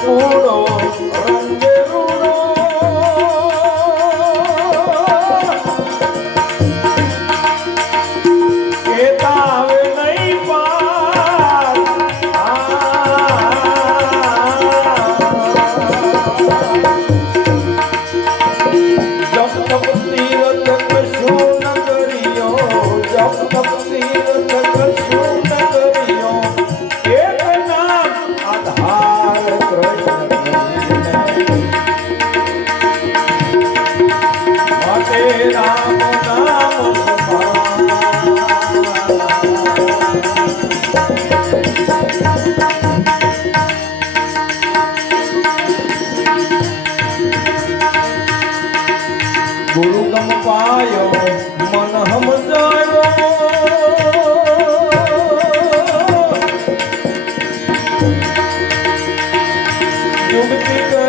服 Cuban people.